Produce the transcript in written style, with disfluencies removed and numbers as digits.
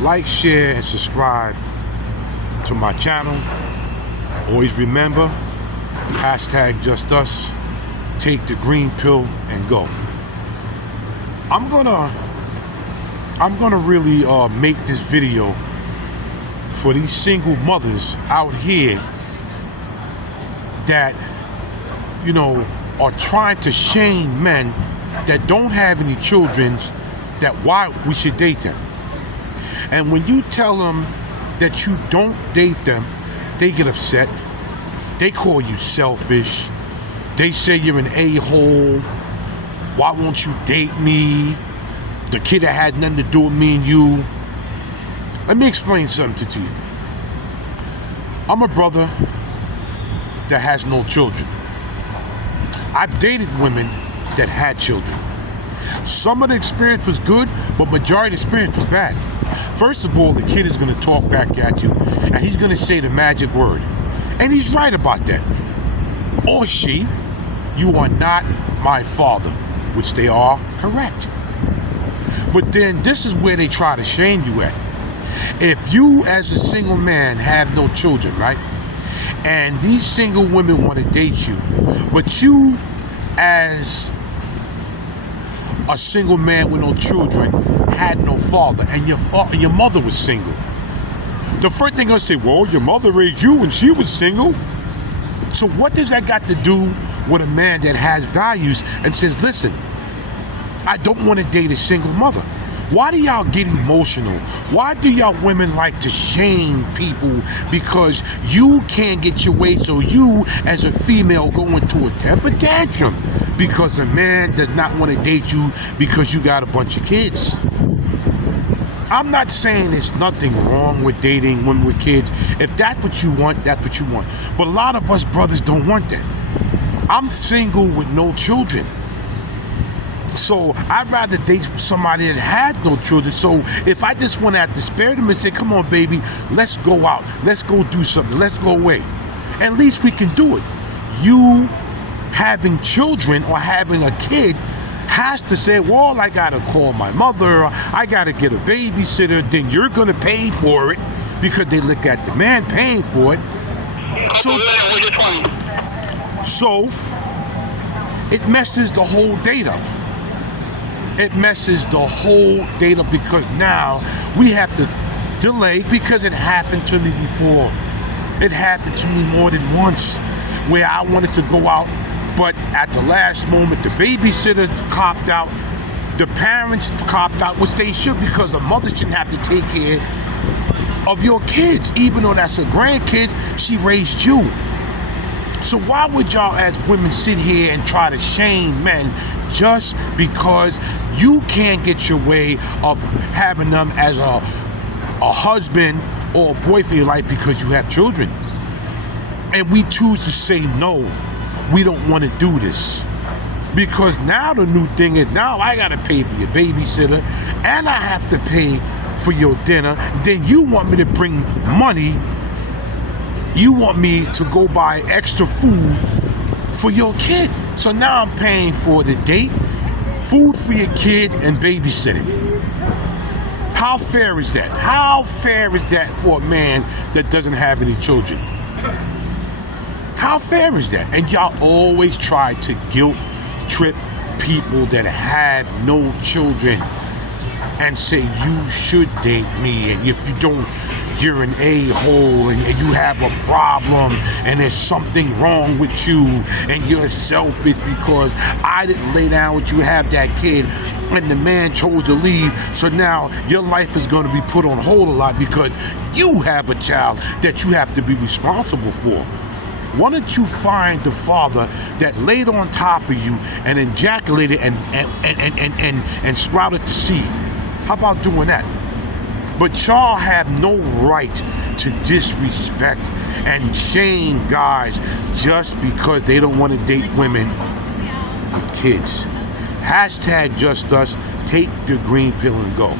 like, share, and subscribe to my channel. Always remember, hashtag just us. Take the green pill and go. I'm gonna really make this video for these single mothers out here that, you know, are trying to shame men that don't have any children, that why we should date them. And when you tell them that you don't date them, they get upset. They call you selfish. They say you're an a-hole. Why won't you date me? The kid that had nothing to do with me and you. Let me explain something to you. I'm a brother that has no children. I've dated women that had children. Some of the experience was good, but majority of the experience was bad. First of all, the kid is going to talk back at you, and he's going to say the magic word. And he's right about that. Or she, you are not my father, which they are correct. But then this is where they try to shame you at. If you as a single man have no children, right? And these single women want to date you, but you as a single man with no children had no father, and your mother was single. The first thing I say, well, your mother raised you when she was single. So what does that got to do with a man that has values and says, listen, I don't want to date a single mother? Why do y'all get emotional? Why do y'all women like to shame people because you can't get your way, so you as a female go into a temper tantrum because a man does not want to date you because you got a bunch of kids? I'm not saying there's nothing wrong with dating women with kids. If that's what you want, that's what you want. But a lot of us brothers don't want that. I'm single with no children. So I'd rather date somebody that had no children. So if I just want to have to spare them and say, come on, baby, let's go out. Let's go do something. Let's go away. At least we can do it. You having children or having a kid has to say, well, I got to call my mother. I got to get a babysitter. Then you're going to pay for it because they look at the man paying for it. So it messes the whole date up. It messes the whole date up because now we have to delay because it happened to me before. It happened to me more than once where I wanted to go out, but at the last moment, the babysitter copped out, the parents copped out, which they should, because a mother shouldn't have to take care of your kids. Even though that's her grandkids, she raised you. So why would y'all as women sit here and try to shame men just because you can't get your way of having them as a husband or a boyfriend in your life because you have children? And we choose to say no, we don't want to do this. Because now the new thing is, now I got to pay for your babysitter and I have to pay for your dinner. Then you want me to bring money. You want me to go buy extra food for your kid. So now I'm paying for the date, food for your kid, and babysitting. How fair is that? How fair is that for a man that doesn't have any children? How fair is that? And y'all always try to guilt trip people that have no children and say you should date me, and if you don't, you're an a-hole, and you have a problem, and there's something wrong with you, and you're selfish because I didn't lay down with you, have that kid, and the man chose to leave, so now your life is going to be put on hold a lot because you have a child that you have to be responsible for. Why don't you find the father that laid on top of you and ejaculated and sprouted the seed? How about doing that? But y'all have no right to disrespect and shame guys just because they don't want to date women with kids. Hashtag just us. Take the green pill and go.